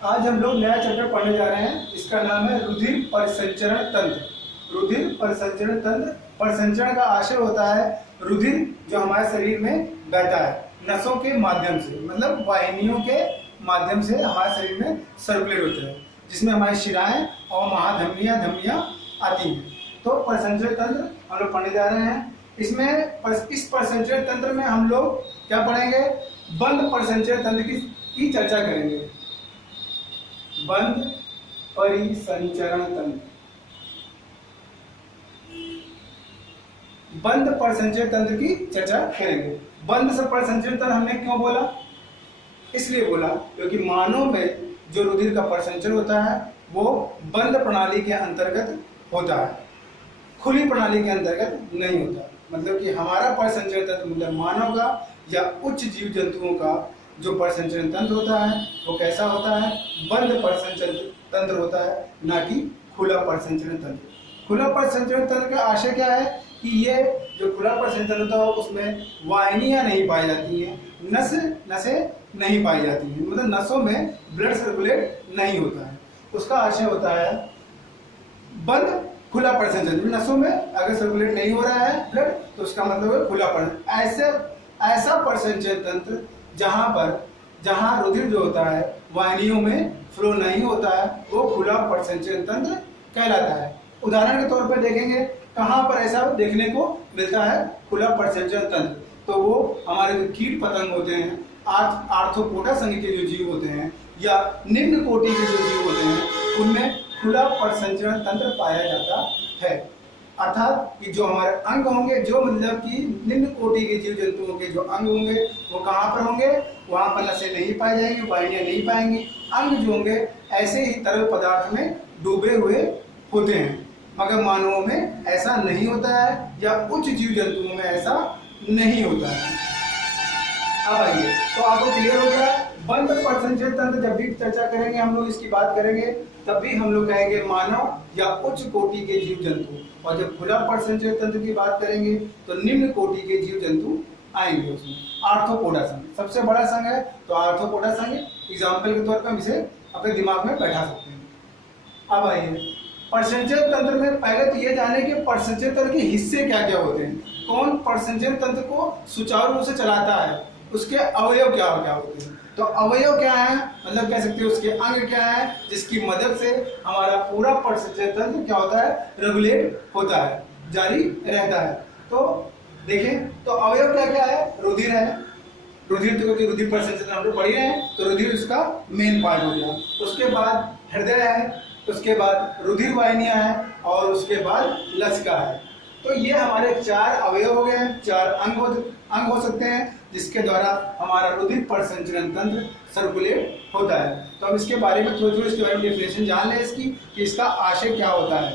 आज हम लोग नया चैप्टर पढ़ने जा रहे हैं। इसका नाम है रुधिर परिसंचरण तंत्र। रुधिर परिसंचरण तंत्र। परिसंचरण का आशय होता है रुधिर जो हमारे शरीर में बहता है नसों के माध्यम से, मतलब वाहिनियों के माध्यम से हमारे शरीर में सर्कुलेट होता है, जिसमें हमारी शिराएं और धमनियां आती हैं। तो परिसंचरण तंत्र हम लोग पढ़ने जा रहे हैं। इस परिसंचरण तंत्र में हम लोग क्या पढ़ेंगे? बंद परिसंचरण तंत्र की चर्चा करेंगे। बंद परिसंचरण तंत्र। बंद परिसंचरण तंत्र की चर्चा करेंगे। बंद से परिसंचरण तंत्र हमने क्यों बोला? इसलिए बोला क्योंकि मानव में जो रुधिर का परिसंचरण होता है वो बंद प्रणाली के अंतर्गत होता है, खुली प्रणाली के अंतर्गत नहीं होता। मतलब कि हमारा परिसंचरण तंत्र, मतलब मानव का या उच्च जीव जंतुओं का जो परिसंचरण तंत्र होता है वो कैसा होता है? बंद परिसंचरण तंत्र होता है, ना कि खुला परिसंचरण तंत्र। खुला परिसंचरण तंत्र का आशय क्या है कि ये जो खुला परिसंचरण होता है उसमें वाहिनियां नहीं पाई जाती हैं, नसें नहीं पाई जाती हैं, मतलब नसों में ब्लड सर्कुलेट नहीं होता है। उसका आशय होता है बंद खुला परिसंचरण। नसों में अगर सर्कुलेट नहीं हो रहा है ब्लड तो उसका मतलब है खुला परिसंचरण। ऐसा परिसंचरण तंत्र जहां रुधिर जो होता है वाहिनियों में फ्लो नहीं होता है वो खुला परिसंचरण तंत्र कहलाता है। उदाहरण के तौर पर देखेंगे कहां पर ऐसा देखने को मिलता है खुला परिसंचरण तंत्र, तो वो हमारे जो कीट पतंग होते हैं, आर्थ्रोपोडा संघ के जो जीव होते हैं या निम्न कोटि के जो जीव होते हैं उनमें खुला परिसंचरण तंत्र पाया जाता है। अर्थात कि जो हमारे अंग होंगे, जो मतलब कि निम्न कोटि के जीव जंतुओं के जो अंग होंगे वो कहाँ पर होंगे? वहां पर नसें नहीं पाई जाएंगी, वाहिनियां नहीं पाएंगी। अंग जो होंगे ऐसे ही तरल पदार्थ में डूबे हुए होते हैं, मगर मानवों में ऐसा नहीं होता है या उच्च जीव जंतुओं में ऐसा नहीं होता है। अब आइए, तो आपको क्लियर हो गया। बंद परिसंचरण तंत्र जब भी चर्चा करेंगे, हम लोग इसकी बात करेंगे, तब भी हम लोग कहेंगे मानव या उच्च कोटि के जीव जंतु। और जब खुला परिसंचरण तंत्र की बात करेंगे तो निम्न कोटि के जीव जंतु आएंगे उसमें। आर्थ्रोपोडा संघ सबसे बड़ा संघ है, तो आर्थ्रोपोडा संघ एग्जाम्पल के तौर पर हम इसे अपने दिमाग में बैठा सकते हैं। अब आइए, परिसंचरण तंत्र में पहले तो ये जाने कि परिसंचरण तंत्र के हिस्से क्या क्या होते हैं, कौन परिसंचरण तंत्र को सुचारू रूप से चलाता है, उसके अवयव क्या होते हैं। तो अवयव क्या है, मतलब कह सकते हैं उसके अंग क्या है जिसकी मदद से हमारा पूरा परिसंचरण तंत्र क्या होता है? रेगुलेट होता है, जारी रहता है। तो देखें, तो अवयव क्या क्या है? रुधिर है। रुधिर तो क्योंकि रुधिर परिसंचरण हम लोग पढ़ रहे हैं तो रुधिर उसका मेन पार्ट हो गया। उसके बाद हृदय है, उसके बाद रुधिर वाहिनियां हैं और उसके बाद लसिका है। तो ये हमारे चार अवयव हो गए हैं, चार अंग हो सकते हैं जिसके द्वारा हमारा रुधिर परिसंचरण तंत्र सर्कुलेट होता है। तो हम इसके बारे में थोड़ी इसके बारे में डेफिनेशन जान लें इसकी कि इसका आशय क्या होता है।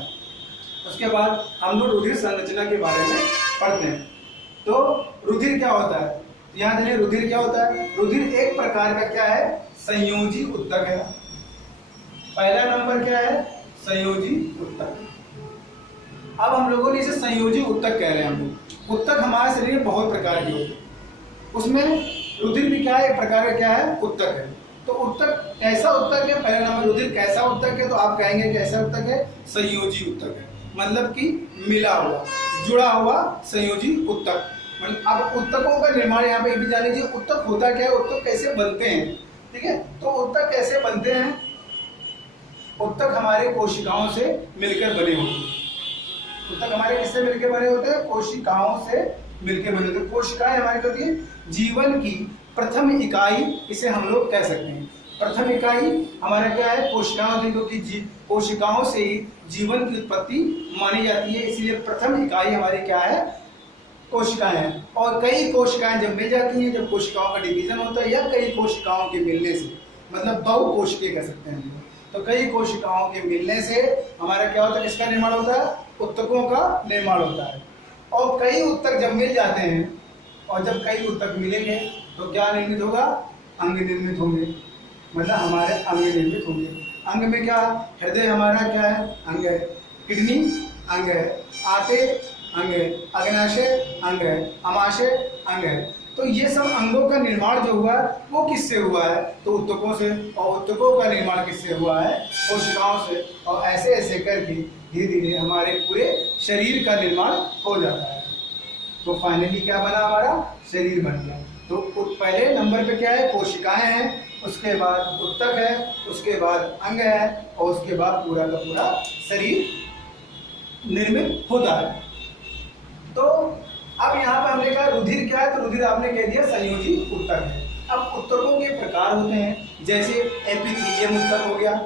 उसके बाद हम लोग रुधिर संरचना के बारे में पढ़ते हैं। तो रुधिर क्या होता है? यहाँ जानिए रुधिर क्या होता है। रुधिर एक प्रकार का क्या है? संयोजी उत्तक है। पहला नंबर क्या है? संयोजी उत्तक। अब हम लोगों ने इसे संयोजी उत्तक कह रहे हैं। हम लोग उत्तक हमारे शरीर में बहुत प्रकार के होते हैं, उसमें रुधिर भी क्या है? एक प्रकार का क्या है? उत्तक है। तो उत्तक कैसा उत्तक है? पहला नंबर रुधिर कैसा उत्तक है? तो आप कहेंगे कैसा उत्तक है? संयोजी उत्तक है, मतलब कि मिला हुआ, जुड़ा हुआ संयोजी उत्तक। अब उत्तकों का निर्माण यहाँ पे भी जान लीजिए, उत्तक होता क्या है, उत्तक कैसे बनते हैं। ठीक है, तो उत्तक कैसे बनते हैं? उत्तक हमारे कोशिकाओं से मिलकर बने होते हैं। उत्तक हमारे किससे मिलकर बने होते हैं? कोशिकाओं से मिलकर बने होते हैं। कोशिकाएं हमारी होती है जीवन की प्रथम इकाई, इसे हम लोग कह सकते हैं। प्रथम इकाई हमारा क्या है? कोशिकाओं की, क्योंकि कोशिकाओं से ही जीवन की उत्पत्ति मानी जाती है, इसलिए प्रथम इकाई हमारी क्या है? कोशिकाएं हैं। और कई कोशिकाएं जब मिल जाती हैं, जब कोशिकाओं का डिवीजन होता है या कई कोशिकाओं के मिलने से, मतलब बहुकोशिकीय कह सकते हैं, तो कई कोशिकाओं के मिलने से हमारा क्या होता है? किसका निर्माण होता है? उत्तकों का निर्माण होता है। और कई उत्तक जब मिल जाते हैं, और जब कई उत्तक मिलेंगे तो क्या निर्मित होगा? अंग निर्मित होंगे, मतलब हमारे अंग निर्मित होंगे। अंग में क्या? हृदय हमारा क्या है? अंग है। किडनी अंग है। आंतें अंग है। अग्नाशय अंग है। अमाशय अंग है। तो ये सब अंगों का निर्माण जो हुआ है वो किससे हुआ है? तो ऊतकों से, और ऊतकों का निर्माण किससे हुआ है? कोशिकाओं से। और ऐसे ऐसे करके धीरे धीरे हमारे पूरे शरीर का निर्माण हो जाता है। तो फाइनली क्या बना? हमारा शरीर बन गया। तो पहले नंबर पे क्या है? कोशिकाएं हैं, उसके बाद ऊतक है, उसके बाद अंग है, और उसके बाद पूरा का पूरा शरीर निर्मित होता है। तो अब यहाँ पे हमने कहा रुधिर क्या है? तो रुधिर आपने कह दिया संयोजी ऊतक है। अब ऊतकों के प्रकार होते हैं, जैसे एपिथेलियम ऊतक हो गया,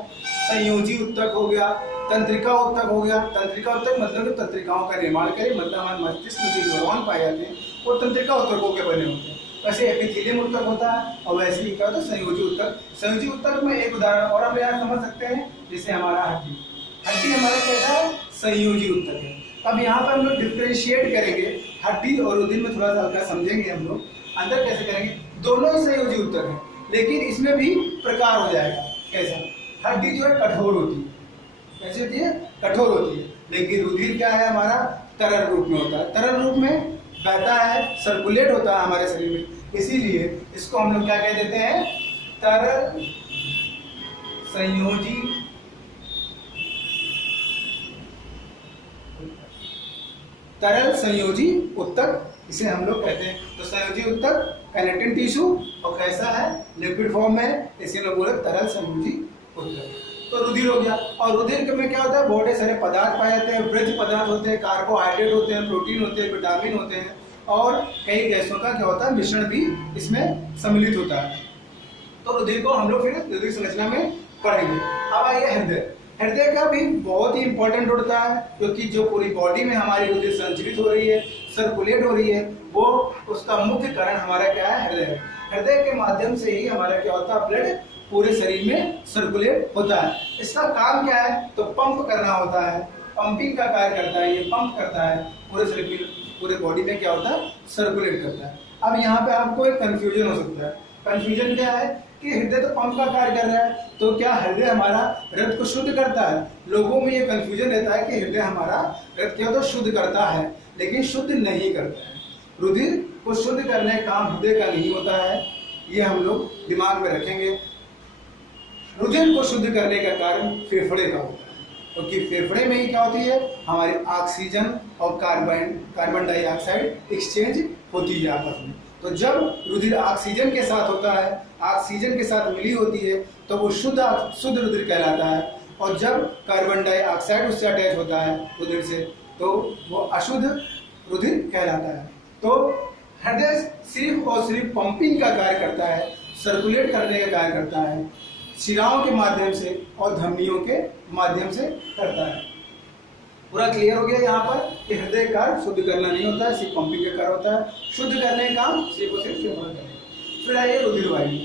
संयोजी ऊतक हो गया, तंत्रिका ऊतक हो गया। तंत्रिका ऊतक मतलब कि तंत्रिकाओं का निर्माण करे, मतलब हमारे मस्तिष्क में जो न्यूरॉन पाए जाते हैं वो तंत्रिका ऊतकों के बने होते हैं। वैसे एपिथेलियम ऊतक होता है, और वैसे ही क्या होता है? संयोजी ऊतक। संयोजी ऊतक में एक उदाहरण और हम यहाँ समझ सकते हैं, जैसे हमारा हड्डी। हड्डी हमारा कैसा है? संयोजी ऊतक है। अब यहाँ पर हम लोग डिफ्रेंशिएट करेंगे हड्डी और रुधिर में, थोड़ा सा हल्का समझेंगे हम लोग। अंदर कैसे करेंगे? दोनों ही संयोजी ऊतक है, लेकिन इसमें भी प्रकार हो जाएगा। कैसा? हड्डी जो है कठोर होती है। कैसी होती है? कठोर होती है। लेकिन रुधिर क्या है? हमारा तरल रूप में होता है, तरल रूप में बहता है, सर्कुलेट होता है हमारे शरीर में। इसीलिए इसको हम लोग क्या कह देते हैं? तरल संयोजी तरल संयोजी ऊतक इसे हम लोग कहते हैं। तो संयोजी ऊतक कनेक्टिंग टिश्यू, और कैसा है? लिक्विड फॉर्म में, इसे लोग बोले तरल संयोजी ऊतक। तो रुधिर हो गया। और रुधिर में क्या होता है? बहुत सारे पदार्थ पाए जाते हैं, वृद्ध पदार्थ होते हैं, कार्बोहाइड्रेट होते हैं, प्रोटीन होते हैं, विटामिन होते हैं, और कई गैसों का क्या होता है? मिश्रण भी इसमें सम्मिलित होता है। तो रुधिर को हम लोग फिर रुधिर संरचना में पढ़ेंगे। अब आइए हृदय। हृदय का भी बहुत ही इंपॉर्टेंट होता है, क्योंकि जो पूरी बॉडी में हमारी रुधिर संचरित हो रही है, सर्कुलेट हो रही है, वो उसका मुख्य कारण हमारा क्या है? हृदय है। हृदय के माध्यम से ही हमारा क्या होता है? ब्लड पूरे शरीर में सर्कुलेट होता है। इसका काम क्या है? तो पंप करना होता है, पंपिंग का कार्य करता है। ये पंप करता है पूरे शरीर में, पूरे बॉडी में क्या होता है? सर्कुलेट करता है। अब यहाँ पे आपको एक कंफ्यूजन हो सकता है। कंफ्यूजन क्या है कि हृदय तो पंप का कार्य कर रहा है, तो क्या हृदय हमारा रक्त को शुद्ध करता है? लोगों में ये कंफ्यूजन रहता है कि हृदय हमारा रक्त क्या होता है? शुद्ध करता है, लेकिन शुद्ध नहीं करता है। रुधिर को शुद्ध करने का काम हृदय का नहीं होता है, ये हम लोग दिमाग में रखेंगे। रुधिर को शुद्ध करने का कारण फेफड़े का होता है, क्योंकि फेफड़े में ही क्या होती है? हमारी ऑक्सीजन और कार्बन डाइऑक्साइड एक्सचेंज होती है आपस में। तो जब रुधिर ऑक्सीजन के साथ होता है, ऑक्सीजन के साथ मिली होती है, तो वो शुद्ध रुधिर कहलाता है। और जब कार्बन डाइऑक्साइड उससे अटैच होता है रुधिर से, तो वो अशुद्ध रुधिर कहलाता है। तो हृदय सिर्फ और सिर्फ पंपिंग का कार्य करता है, सर्कुलेट करने का कार्य करता है, शिराओं के माध्यम से और धमनियों के माध्यम से करता है। पूरा क्लियर हो गया यहाँ पर कि हृदय कार्य शुद्ध करना नहीं होता है, सिर्फ पंपिंग का कार्य होता है। शुद्ध करने का काम सिर्फ और सिर्फ फेफड़ा करेगा। फिर आइए रुधिर वाहिनी।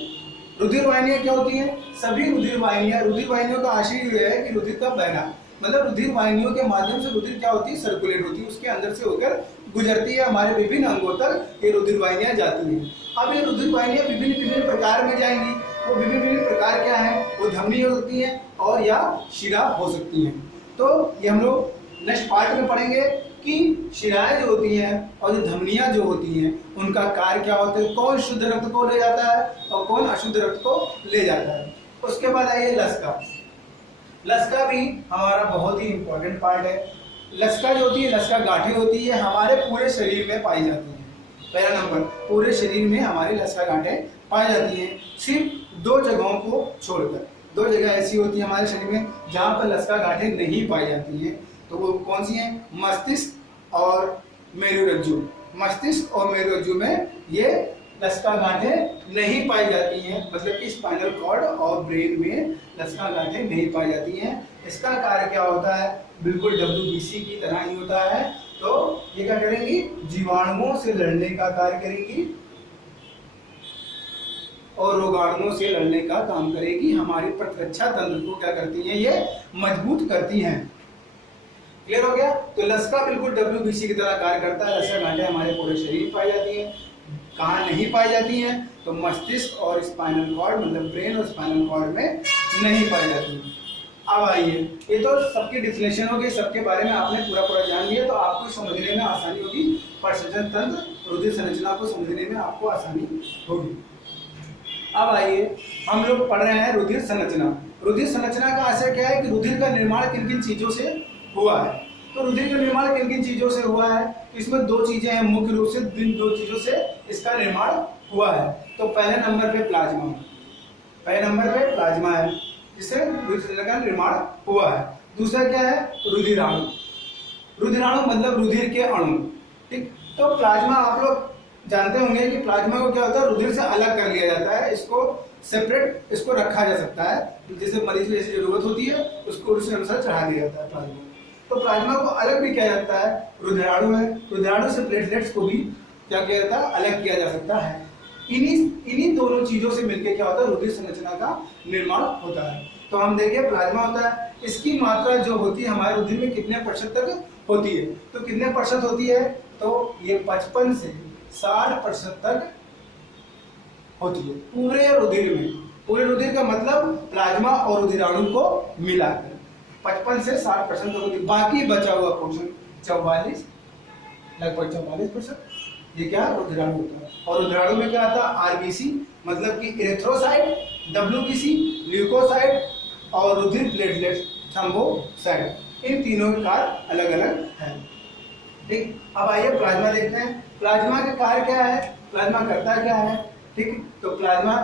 रुधिर वाहिनियाँ क्या होती हैं? सभी रुधिर वाहिनियों का आशय ये है कि रुधिर का बहना, मतलब रुधिर वाहिनियों के माध्यम से रुधिर क्या होती है? सर्कुलेट होती है, उसके अंदर से होकर गुजरती है, हमारे विभिन्न अंगों तक ये रुधिर वाहिनियाँ जाती हैं। अब ये रुधिर वाहिनियाँ विभिन्न प्रकार में जाएंगी। वो विभिन्न प्रकार क्या है? वो धमनी हो सकती हैं और या शिरा हो सकती हैं। तो ये हम लोग नेक्स्ट पार्ट में पढ़ेंगे कि शिराएं जो होती हैं और जो धमनियां जो होती हैं उनका कार्य क्या होता है, कौन शुद्ध रक्त को ले जाता है और कौन अशुद्ध रक्त को ले जाता है। उसके बाद आइए लसिका। लसिका भी हमारा बहुत ही इंपॉर्टेंट पार्ट है। लसिका जो होती है, लसिका गांठें होती है, हमारे पूरे शरीर में पाई जाती है। पहला नंबर, पूरे शरीर में हमारी लसिका गांठें पाई जाती हैं, सिर्फ 2 जगहों को छोड़कर। 2 जगह ऐसी होती है हमारे शरीर में जहाँ पर लसिका गांठें नहीं पाई जाती हैं। तो वो कौन सी हैं? मस्तिष्क और मेरुरज्जु। मस्तिष्क और मेरुरज्जु में ये लसिका गांठें नहीं पाई जाती हैं, मतलब कि स्पाइनल कॉर्ड और ब्रेन में लसिका गांठें नहीं पाई जाती हैं। इसका कार्य क्या होता है? बिल्कुल WBC की तरह ही होता है। तो ये क्या करेंगी? जीवाणुओं से लड़ने का कार्य करेंगी और रोगाणुओं से लड़ने का काम करेगी। हमारी प्रतिरक्षा तंत्र को क्या करती हैं? ये मजबूत करती हैं। क्लियर हो गया? तो लसिका बिल्कुल WBC की तरह कार्य करता है। लसिका गांठें हमारे पूरे शरीर में पाई जाती हैं। कहाँ नहीं पाई जाती हैं? तो मस्तिष्क और स्पाइनल कॉर्ड, मतलब ब्रेन और स्पाइनल कॉर्ड में नहीं पाई जाती हैं। अब आइए, ये तो सबकी डिफिनेशन हो गई, सबके बारे में आपने पूरा जान लिया, तो आपको समझने में आसानी होगी। प्रसंचन तंत्र, रुधिर संरचना को समझने में आपको आसानी होगी। अब आइए हम लोग पढ़ रहे हैं रुधिर संरचना। रुधिर संरचना का आशय क्या है कि रुधिर का निर्माण किन किन चीजों से हुआ है। तो रुधिर का निर्माण किन किन चीजों से हुआ है, तो इसमें दो चीजें हैं, मुख्य रूप से दो चीजों से इसका निर्माण हुआ है। तो पहले नंबर पे प्लाज्मा, पहले नंबर पे प्लाज्मा है जिससे रुधिर संरचना का निर्माण हुआ है। दूसरा क्या है, रुधिराणु। रुधिराणु मतलब रुधिर के अणु, ठीक। तो प्लाज्मा आप लोग जानते होंगे कि प्लाज्मा को क्या होता है, रुधिर से अलग कर लिया जाता है, इसको सेपरेट इसको रखा जा सकता है, जैसे मरीज को जैसी जरूरत होती है उसको उसके अनुसार चढ़ा दिया जाता है प्लाज्मा। तो प्लाज्मा को अलग भी किया जाता है, रुधिराणु है, रुधिराणु से प्लेटलेट्स को भी क्या किया जाता है, अलग किया जा सकता है। इन्हीं दोनों चीजों से मिलकर क्या होता है, रुधिर संरचना का निर्माण होता है। तो हम देखिए प्लाज्मा होता है, इसकी मात्रा जो होती है हमारे रुधिर में कितने प्रतिशत तक होती है, तो कितने प्रतिशत होती है, तो ये 55 से 60% तक होती है पूरे रुधिर में। पूरे रुधिर का मतलब प्लाज्मा और रुधिराणु को मिलाकर 55 से 60% तक होती है। बाकी बचा हुआ पोर्शन 44, लगभग 44% ये क्या रुधिराणु होता है। और रुधिराणु में क्या आता है, आरबीसी मतलब कि इरेथ्रोसाइट, डब्ल्यूबीसी ल्यूकोसाइट और रुधिर प्लेटलेट्स थ्रोम्बोसाइट, इन तीनों के कार्य अलग अलग है, ठीक। अब आइए प्लाज्मा देखते हैं। प्लाज्मा के कार्य क्या है, प्लाज्मा करता क्या है, ठीक। तो प्लाज्मा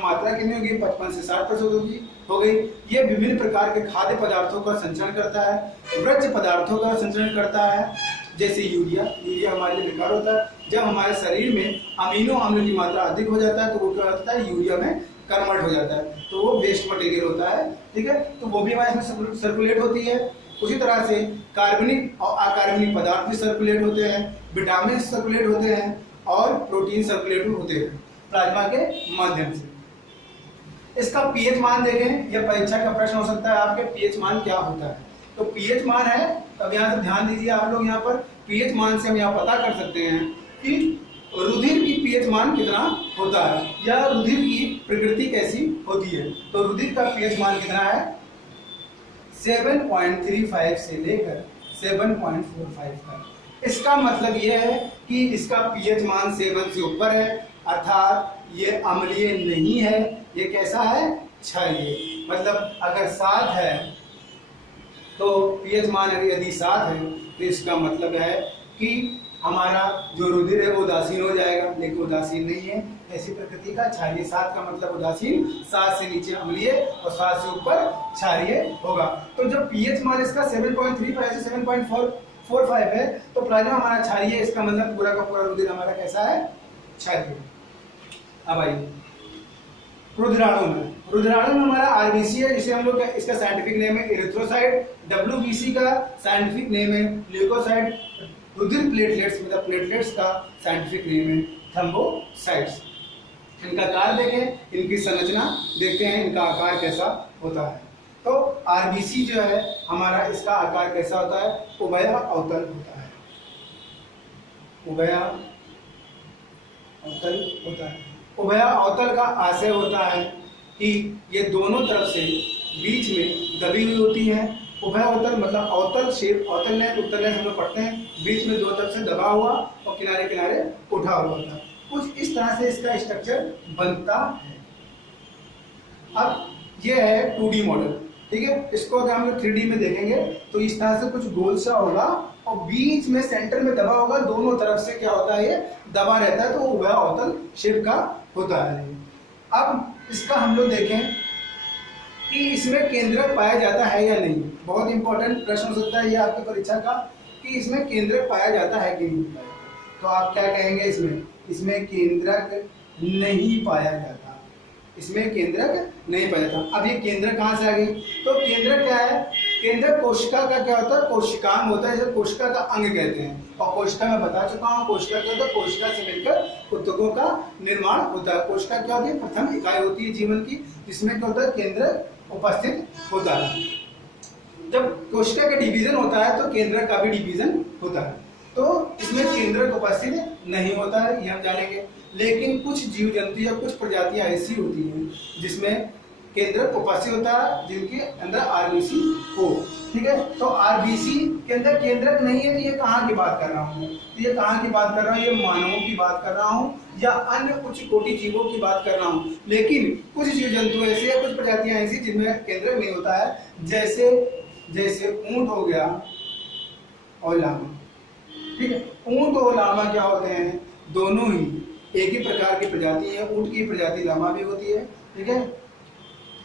मात्रा कितनी होगी, 55 से 60% होगी, हो गई। ये विभिन्न प्रकार के खाद्य पदार्थों का संचरण करता है, वृक्ष पदार्थों का संचरण करता है, जैसे यूरिया हमारे लिए बेकार होता है। जब हमारे शरीर में अमीनो अम्ल की मात्रा अधिक हो जाता है तो वो क्या होता है, यूरिया में कन्वर्ट हो जाता है, तो वो वेस्ट मटेरियल होता है, ठीक है। तो वो भी हमारे इसमें सर्कुलेट होती है। उसी तरह से कार्बनिक और अकार्बनिक पदार्थ भी सर्कुलेट होते हैं, विटामिन सर्कुलेट होते हैं और प्रोटीन सर्कुलेट होते हैं प्लाज्मा के माध्यम से। इसका पीएच मान देखें, यह परीक्षा का प्रश्न हो सकता है आपके, पीएच मान क्या होता है। तो पीएच मान है, तब यहाँ से ध्यान दीजिए आप लोग, यहाँ पर पीएच मान से हम यहाँ पता कर सकते हैं कि रुधिर की पीएच मान कितना होता है या रुधिर की प्रकृति कैसी होती है। तो रुधिर का पीएच मान कितना है, 7.35 से लेकर 7.45 तक। इसका मतलब यह है कि इसका पीएच मान 7 से ऊपर है, अर्थात ये अम्लीय नहीं है, ये कैसा है, क्षारीय। मतलब अगर 7 है तो पीएच मान यदि 7 है तो इसका मतलब है कि हमारा जो रुधिर है वो उदासीन हो जाएगा, लेकिन उदासीन नहीं है, ऐसी प्रकृति का क्षारीय। 7 का मतलब उदासीन, 7 से नीचे अम्लीय और 7 से ऊपर क्षारीय होगा। तो जब पीएच मान इसका 7.35 से 7.45 है तो प्लाज्मा हमारा क्षारीय, इसका मतलब पूरा का पूरा रुधिर हमारा कैसा है, क्षारीय। अब आइए रुधिराणु में हमारा आरबीसी है, जिसे हम लोग इसका साइंटिफिक नेम है इरिथ्रोसाइट, डब्ल्यूबीसी का साइंटिफिक नेम है ल्यूकोसाइट, रुधिर प्लेटलेट्स मतलब प्लेटलेट्स का साइंटिफिक नेम है थ्रोम्बोसाइट्स। इनका कार्य देखें, इनकी संरचना देखते हैं, इनका आकार कैसा होता है। तो आरबीसी जो है हमारा, इसका आकार कैसा होता है, उभय अवतल होता है, उभय अवतल होता है। उभय अवतल का आशय होता है कि ये दोनों तरफ से बीच में दबी हुई होती है। उभय अवतल मतलब अवतल शेप, अवतल लेंस उत्तल लेंस हम लोग पढ़ते हैं, बीच में दो तरफ से दबा हुआ और किनारे किनारे उठा हुआ होता है। कुछ इस तरह से इसका स्ट्रक्चर बनता है। अब ये है 2D मॉडल, ठीक है। इसको अगर हम लोग 3D में देखेंगे तो इस तरह से कुछ गोल सा होगा और बीच में सेंटर में दबा होगा, दोनों तरफ से क्या होता है, ये दबा रहता है, तो वह अवतल शेप का होता है। अब इसका हम लोग देखें कि इसमें केंद्रक पाया जाता है या नहीं। बहुत इंपॉर्टेंट प्रश्न हो सकता है ये आपकी परीक्षा का, कि इसमें केंद्रक पाया जाता है कि नहीं। तो आप क्या कहेंगे, इसमें केंद्रक नहीं पाया जाता, इसमें केंद्रक नहीं पाया जाता। अब ये केंद्रक कहाँ से आ गई, तो केंद्रक क्या है, केंद्रक कोशिका का क्या होता है, कोशिकांग होता है, जिसे कोशिका का अंग कहते हैं। और कोशिका मैं बता चुका हूँ, कोशिका क्या होता है, कोशिका से मिलकर ऊतकों का निर्माण होता है। कोशिका क्या होती है, प्रथम इकाई होती है जीवन की, जिसमें क्या होता है, केंद्रक उपस्थित होता है। जब कोशिका का डिवीजन होता है तो केंद्रक का भी डिवीजन होता है। तो इसमें केंद्रक उपस्थित नहीं होता है, ये हम जानेंगे। लेकिन कुछ जीव जंतु या कुछ प्रजातियां ऐसी होती हैं जिसमें केंद्रक उपस्थित होता है जिनके अंदर आरबीसी हो। ठीक है, तो आरबीसी के अंदर केंद्रक नहीं है, तो ये कहाँ की बात कर रहा हूँ? तो ये कहाँ की बात कर रहा हूँ? ये मानवों की बात कर रहा हूँ या अन्य उच्च कोटि जीवों की बात कर रहा हूँ। लेकिन कुछ जीव जंतु ऐसे या कुछ प्रजातियां ऐसी जिनमें केंद्रक नहीं होता है, जैसे जैसे ऊंट हो गया और लामा। ठीक है, ऊंट और लामा क्या होते हैं? दोनों ही एक ही प्रकार की प्रजाति है। ऊंट की प्रजाति लामा भी होती है। ठीक है,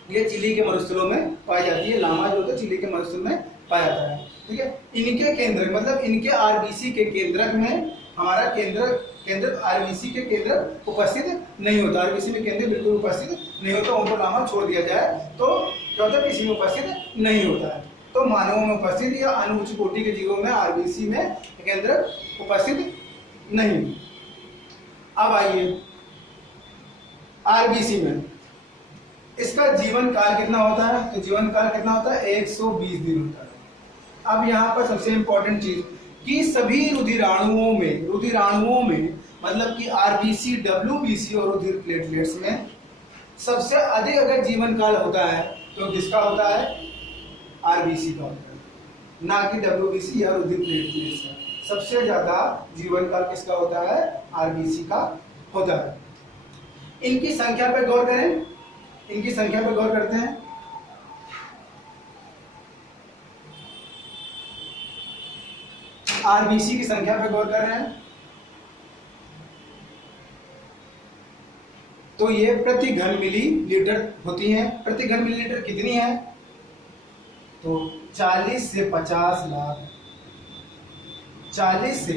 ये चिली के मरुस्थलों में पाई जाती है। लामा जो होता है चिली के मरुस्थल में पाया जाता है। ठीक है, इनके केंद्रक मतलब इनके आरबीसी के केंद्रक में हमारा केंद्र आरबीसी के केंद्र उपस्थित नहीं होता। आरबीसी में केंद्र बिल्कुल उपस्थित नहीं होता। उनको लामा छोड़ दिया जाए तो क्या होता है? किसी में उपस्थित नहीं होता है। तो मानवों में उपस्थित या अन्य उच्च कोटि के जीवों में आरबीसी में केंद्र उपस्थित नहीं। अब आइए आरबीसी में इसका जीवन काल कितना होता है? तो जीवन काल कितना होता है? 120 दिन होता है। अब यहाँ पर सबसे इंपॉर्टेंट चीज कि सभी रुधिराणुओं में मतलब कि आरबीसी, डब्ल्यूबीसी और रुधिर प्लेटलेट्स में सबसे अधिक अगर जीवन काल होता है तो किसका होता है? आरबीसी का होता है, ना कि डब्ल्यूबीसी या रुधिर प्लेटलेट्स का। सबसे ज्यादा जीवन काल किसका होता है? आरबीसी का होता है। इनकी संख्या पे गौर करें, इनकी संख्या पे गौर करते हैं। आरबीसी की संख्या पे गौर कर रहे हैं तो ये प्रति घन मिलीलीटर होती हैं। प्रति घन मिलीलीटर कितनी है? तो 40 से 50 लाख, 40 से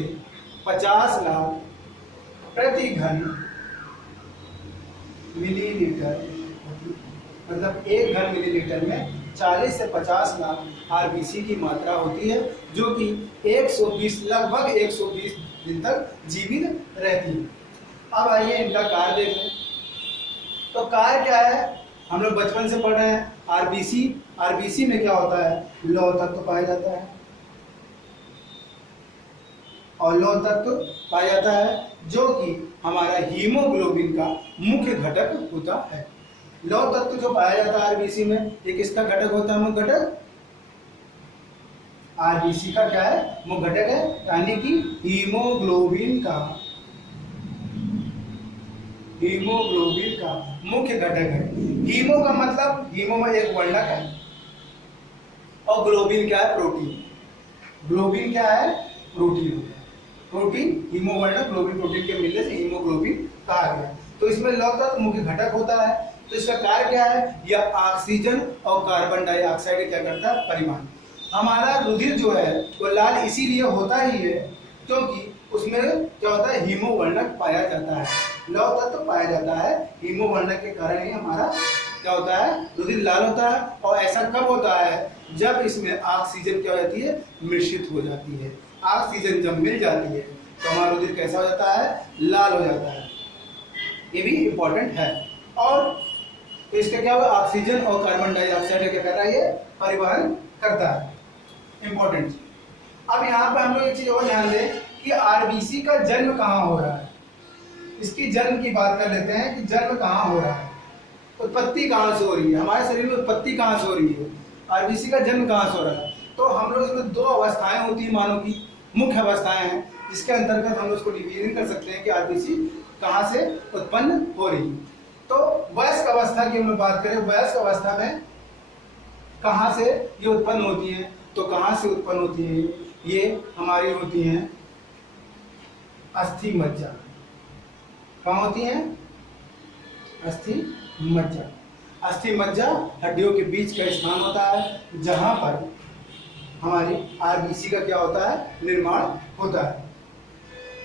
50 लाख प्रति घन मिलीलीटर, मतलब एक घन मिलीलीटर में 40 से 50 लाख आरबीसी की मात्रा होती है, जो कि 120 लगभग 120 दिन तक जीवित रहती है। अब आइए इनका कार्य देख लें। तो कार्य क्या है? हम लोग बचपन से पढ़ रहे हैं। आरबीसी में क्या होता है? लौह तत्व पाया जाता है, और लौह तत्व पाया जाता है जो कि हमारा हीमोग्लोबिन का मुख्य घटक होता है। लौह तत्व जो पाया जाता है आरबीसी में, ये किसका घटक होता है? मुख्य घटक। आरबीसी का क्या है? मुख्य घटक है, यानी कि हीमोग्लोबिन का मुख्य घटक है। हीमो का मतलब, हीमो में एक वर्णक है और ग्लोबिन क्या है? प्रोटीन। ग्लोबिन क्या है? प्रोटीन। प्रोटीन हीमोवर्णक, ग्लोबिन प्रोटीन के मिलने से हीमोग्लोबिन कहा गया। तो इसमें लौह तत्व मुख्य घटक होता है। तो इसका कार्य क्या है? यह ऑक्सीजन और कार्बन डाइऑक्साइड क्या करता है? परिवहन। हमारा रुधिर जो है वो लाल इसीलिए होता ही है क्योंकि उसमें क्या होता है? हीमोवर्णक पाया जाता है, लौह तत्व पाया जाता है। हीमोवर्णक के कारण ही हमारा क्या होता है? रुधिर लाल होता है। और ऐसा कब होता है? जब इसमें ऑक्सीजन क्या हो जाती है? मिश्रित हो जाती है। ऑक्सीजन जब मिल जाती है तो हमारा रुधिर कैसा हो जाता है? लाल हो जाता है। ये भी इंपॉर्टेंट है। और तो इसका क्या हुआ? ऑक्सीजन और कार्बन डाइऑक्साइड क्या कर रहा है? ये परिवहन करता है। इंपॉर्टेंट। अब यहाँ पे हम लोग एक चीज और ध्यान दें कि आरबीसी का जन्म कहाँ हो रहा है। इसकी जन्म की बात कर लेते हैं कि जन्म कहाँ हो रहा है, उत्पत्ति कहाँ से हो रही है, हमारे शरीर में उत्पत्ति कहाँ से हो रही है, आरबीसी का जन्म कहाँ से हो रहा है। तो हम लोग इसमें दो अवस्थाएं होती है मानव की, मुख्य अवस्थाएं हैं जिसके अंतर्गत हम लोग उसको डिवीजन कर सकते हैं कि आरबीसी कहाँ से उत्पन्न हो रही है। तो वयस्क अवस्था की हम लोग बात करें, वयस्क अवस्था में कहाँ से ये उत्पन्न होती है? तो कहाँ से उत्पन्न होती है? ये हमारी होती हैं अस्थि मज्जा। कहाँ होती हैं? अस्थि मज्जा। अस्थि मज्जा हड्डियों के बीच का स्थान होता है जहां पर हमारी आरबीसी का क्या होता है? निर्माण होता है।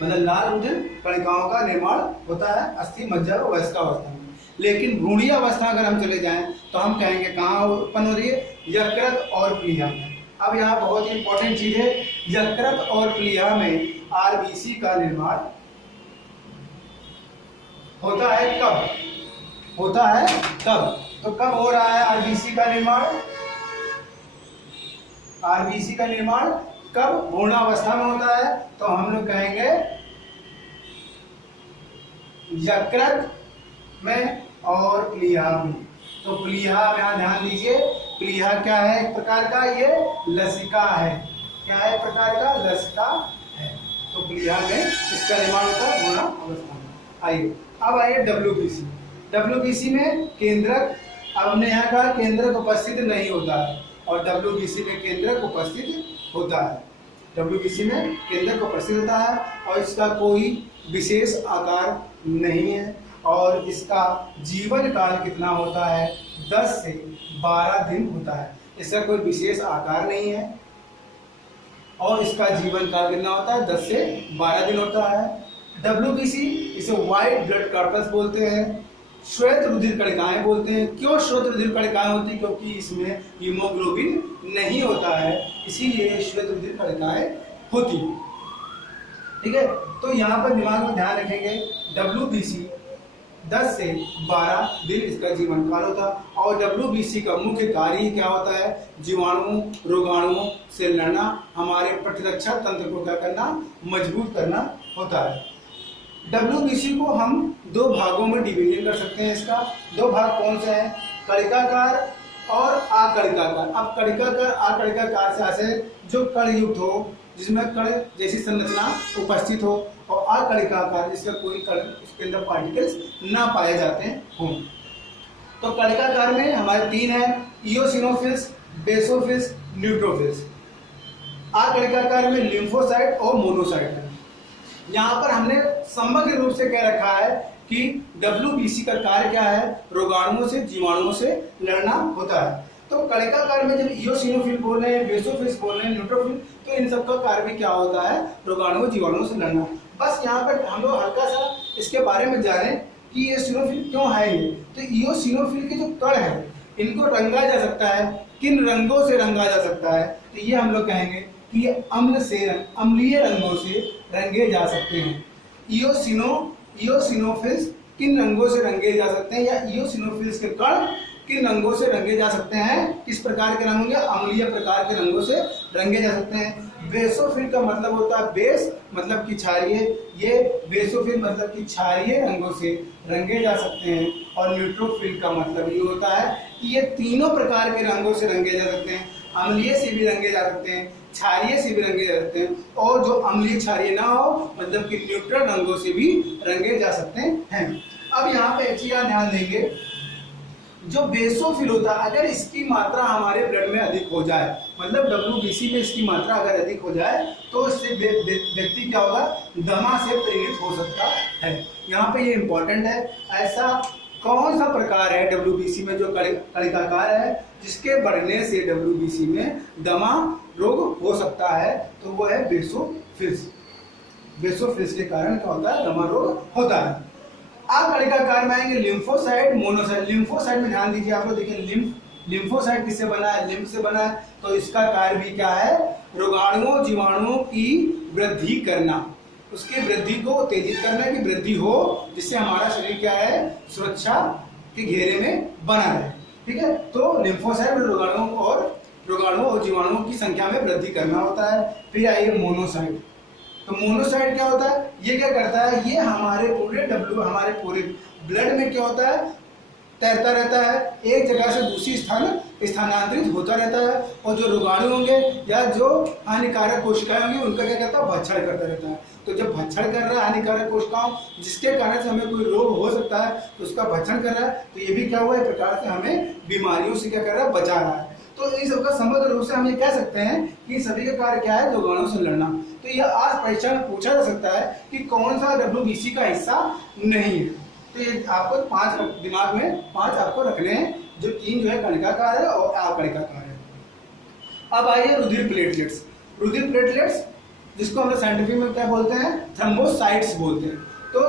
मतलब लाल रुधिर कणिकाओं का निर्माण होता है अस्थि मज्जा और वयस्कावस्था में। लेकिन भ्रूणीय अवस्था अगर हम चले जाएं तो हम कहेंगे कहाँ उत्पन्न हो रही है? यकृत और प्लीहा में। अब यहाँ बहुत ही इंपॉर्टेंट चीज है, यकृत और प्लीहा में आरबीसी का निर्माण होता है। कब होता है? कब? तो कब हो रहा है आरबीसी का निर्माण? आरबीसी का निर्माण कब? भ्रूणावस्था में होता है। तो हम लोग कहेंगे यकृत में और प्लीहा में। तो प्लीहा, यहाँ ध्यान दीजिए, प्लीहा क्या है, एक प्रकार का ये लसिका है। क्या है, एक प्रकार का लसिका है। तो प्लीहा में इसका निर्माण होता है गुणा अवस्था में। आइए अब आइए डब्ल्यूबीसी। डब्ल्यूबीसी में केंद्रक, अब हमने यहाँ कहा केंद्रक उपस्थित नहीं होता है, और डब्ल्यूबीसी में केंद्रक उपस्थित होता है। डब्ल्यूबीसी में केंद्रक उपस्थित होता है और इसका कोई विशेष आकार नहीं है, और इसका जीवन काल कितना होता है, 10 से 12 दिन होता है। इसका कोई विशेष आकार नहीं है और इसका जीवन काल कितना होता है, 10 से 12 दिन होता है। डब्ल्यूबीसी इसे व्हाइट ब्लड कॉर्पस बोलते हैं, श्वेत रुधिर कणिकाएं बोलते हैं। क्यों श्वेत रुधिर कणिकाएं होती है, क्योंकि इसमें हीमोग्लोबिन नहीं होता है, इसीलिए श्वेत रुधिर कणिकाएं होती है। ठीक है, तो यहाँ पर दिमाग में ध्यान रखेंगे, डब्ल्यूबीसी 10 से 12 दिन इसका जीवन काल होता है। और डब्ल्यूबीसी का मुख्य कार्य क्या होता है, जीवाणु रोगाणुओं से लड़ना, हमारे प्रतिरक्षा तंत्र को क्या करना, मजबूत करना होता है। डब्ल्यूबीसी को हम 2 भागों में डिवीजन कर सकते हैं। इसका 2 भाग कौन से हैं, कणिकाकार और आकणिकाकार। अब कणिकाकार आकणिकाकार से ऐसे जो कणयुक्त हो, जिसमें कण जैसी संरचना उपस्थित हो, और अकणिकाकार जिसका कोई कण उसके अंदर पार्टिकल्स ना पाए जाते हों। तो कणिकाकार में हमारे 3 है, इओसिनोफिल्स, बेसोफिल्स, न्यूट्रोफिल्स। अकणिकाकार में लिम्फोसाइट और मोनोसाइट है। यहाँ पर हमने समग्र रूप से कह रखा है कि डब्ल्यूबीसी का कार्य क्या है, रोगाणुओं से जीवाणुओं से लड़ना होता है। तो कणिकाकार में जब इओसिनोफिल बोल रहे हैं, बेसोफिल्स बोल रहे हैं, न्यूट्रोफिल, तो इन सब का कार्य भी क्या होता है, रोगाणुओं जीवाणुओं से लड़ना। बस यहाँ पर हम लोग हल्का सा इसके बारे में जाने कि इओसिनोफिल क्यों है ये। तो इओसिनोफिल के जो कण है इनको रंगा जा सकता है, किन रंगों से रंगा जा सकता है, तो ये हम लोग कहेंगे कि ये अम्लीय रंगों से रंगे जा सकते हैं। इओसिनोफिल्स किन रंगों से रंगे जा सकते हैं, या इओसिनोफिल्स के कण किन रंगों से रंगे जा सकते हैं, किस प्रकार के रंग होंगे, अम्लीय प्रकार के रंगों से रंगे जा सकते हैं। बेसोफिल का मतलब होता है बेस मतलब कि क्षारीय, ये बेसोफिल मतलब कि क्षारीय रंगों से रंगे जा सकते हैं। और न्यूट्रोफिल का मतलब ये होता है कि ये तीनों प्रकार के रंगों से रंगे जा सकते हैं, अम्लीय से भी रंगे जा सकते हैं, क्षारीय से भी रंगे जा सकते हैं, और जो अम्लीय क्षारीय ना हो मतलब कि न्यूट्रल रंगों से भी रंगे जा सकते हैं। अब यहाँ पे एक चीज ध्यान देंगे, जो बेसोफिल होता है अगर इसकी मात्रा हमारे ब्लड में अधिक हो जाए, मतलब डब्ल्यूबीसी में इसकी मात्रा अगर अधिक हो जाए, तो इससे व्यक्ति क्या होगा, दमा से पीड़ित हो सकता है। यहाँ पे ये इंपॉर्टेंट है, ऐसा कौन सा प्रकार है डब्ल्यूबीसी में जो कणिकाकार है जिसके बढ़ने से डब्ल्यूबीसी में दमा रोग हो सकता है, तो वो है बेसोफिल्स। बेसोफिल्स के कारण क्या होता है, दमा रोग होता है। अकणिकाकार में आएंगे लिम्फोसाइट, मोनोसाइट। लिम्फोसाइट में ध्यान दीजिए, आप लोग देखिए लिम्फोसाइट किससे बना है, लिम्फ से बना है, तो इसका कार्य भी क्या है, रोगाणुओं जीवाणुओं की वृद्धि करना, उसकी वृद्धि को उत्तेजित करना की वृद्धि हो, जिससे हमारा शरीर क्या है, सुरक्षा के घेरे में बना रहे। ठीक है, तो लिम्फोसाइट में रोगाणुओं और जीवाणुओं की संख्या में वृद्धि करना होता है। फिर आइए मोनोसाइट। तो मोनोसाइट क्या होता है, ये क्या करता है, ये हमारे पूरे ब्लड में क्या होता है, तैरता रहता है, एक जगह से दूसरी स्थानांतरित होता रहता है, और जो रोगाणु होंगे या जो हानिकारक कोशिकाएं होंगी उनका क्या करता है, भक्षण करता रहता है। तो जब भक्षण कर रहा है हानिकारक कोशिकाओं, जिसके कारण से हमें कोई रोग हो सकता है, तो उसका भक्षण कर रहा है, तो ये भी क्या हुआ, एक प्रकार से हमें बीमारियों से क्या कर रहा है, बचा रहा है। तो इन सबका समग्र रूप से हम ये कह सकते हैं कि सभी का कार्य क्या है, रोगाणुओं से लड़ना। तो यह आज परीक्षा में पूछा जा सकता है कि कौन सा डब्ल्यूबीसी का हिस्सा नहीं है। तो ये आपको 5 दिमाग में 5 आपको रखने हैं, जो 3 जो है कणिकाकार है और अकणिकाकार है। अब आइए रुधिर प्लेटलेट्स। रुधिर प्लेटलेट्स जिसको हम साइंटिफिक में क्या बोलते हैं, थ्रोम्बोसाइट्स बोलते हैं। तो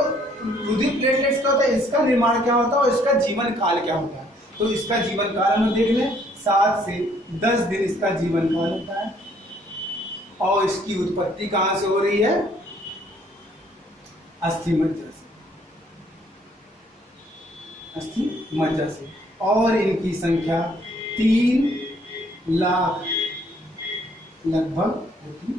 रुधिर प्लेटलेट्स का होता है, इसका निर्माण क्या होता है और इसका जीवन काल क्या होता है। तो इसका जीवन काल हम देख लें, 7 से 10 दिन इसका जीवन काल होता है। और इसकी उत्पत्ति कहां से हो रही है, अस्थि मज्जा से। और इनकी संख्या 3 लाख लगभग होती,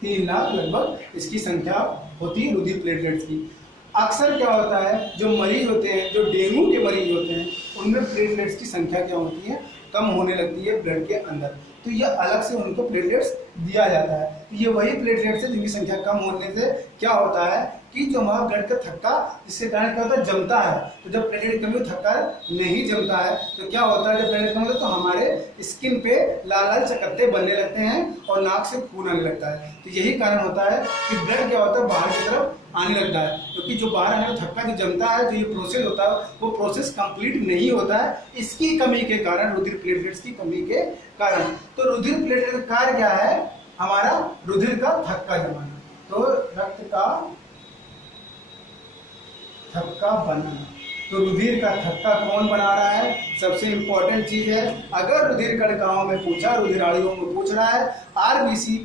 3 लाख लगभग इसकी संख्या होती है रुधिर प्लेटलेट्स की। अक्सर क्या होता है, जो मरीज होते हैं, जो डेंगू के मरीज होते हैं, उनमें प्लेटलेट्स की संख्या क्या होती है, कम होने लगती है ब्लड के अंदर। तो ये अलग से उनको प्लेटलेट्स दिया जाता है। तो ये वही प्लेटलेट्स है जिनकी संख्या कम होने से क्या होता है कि जो हमारा ब्लड का थक्का, जिसके कारण क्या होता है, जमता है। तो जब प्लेटलेट कमी हो, थक्का नहीं जमता है, तो क्या होता है, जब प्लेटलेट कम होता है तो हमारे स्किन पे लाल लाल चकत्ते बनने लगते हैं और नाक से खून आने लगता है। तो यही कारण होता है कि ब्लड क्या होता है, बाहर की तरफ आने लगता है, क्योंकि जो बाहर आने का थक्का जो जमता है, जो ये प्रोसेस होता है, वो प्रोसेस कंप्लीट नहीं होता है इसकी कमी के कारण, रुधिर प्लेटलेट्स की कमी के कारण। तो रुधिर प्लेटलेट का कार्य क्या है, हमारा रुधिर का थक्का जमाना। तो रक्त का थक्का बनाना। तो रुधिर का थक्का कौन बना रहा है, सबसे इंपॉर्टेंट चीज है। अगर रुधिर कणिकाओं में पूछा, रुधिराणुओं में पूछ रहा है आरबीसी,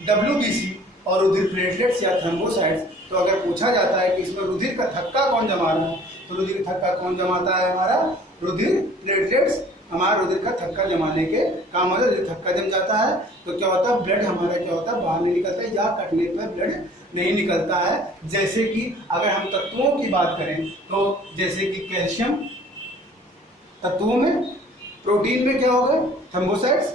डब्ल्यूबीसी और रुधिर प्लेटलेट्स या थ्रोम्बोसाइट्स, तो अगर पूछा जाता है कि इसमें रुधिर का थक्का कौन जमा रहा है, तो रुधिर का थक्का कौन जमाता है, हमारा रुधिर प्लेटलेट्स हमारा रुधिर का थक्का जमाने के काम होता है। थक्का जम जाता है तो क्या होता है, ब्लड हमारा क्या होता है, बाहर नहीं निकलता है, या कटने पर ब्लड नहीं निकलता है। जैसे कि अगर हम तत्वों की बात करें तो जैसे कि कैल्शियम तत्वों में, प्रोटीन में क्या होगा, थ्रोम्बोसाइट्स,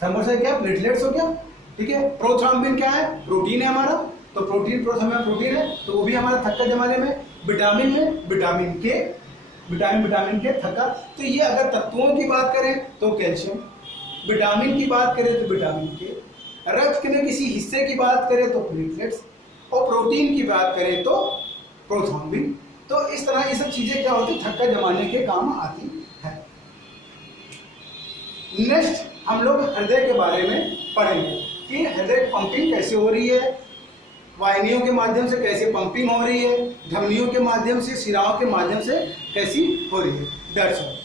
थ्रोम्बोसाइट क्या, प्लेटलेट्स हो गया, ठीक है। प्रोथ्रोम्बिन क्या है, प्रोटीन है हमारा, तो प्रोटीन, प्रोथ्रोम्बिन प्रोटीन है, तो वो भी हमारा थक्का जमाने में। विटामिन में विटामिन के थक्का। तो ये अगर तत्वों की बात करें तो कैल्शियम, विटामिन की बात करें तो विटामिन के, रक्त के किसी हिस्से की बात करें तो प्लेटलेट्स, और प्रोटीन की बात करें तो प्रोथ्रोम्बिन। तो इस तरह ये सब चीजें क्या होती, थक्का जमाने के काम आती है। नेक्स्ट हम लोग हृदय के बारे में पढ़ेंगे कि हृदय पंपिंग कैसे हो रही है, वाहिनियों के माध्यम से कैसे पंपिंग हो रही है, धमनियों के माध्यम से, शिराओं के माध्यम से कैसी हो रही है। That's all.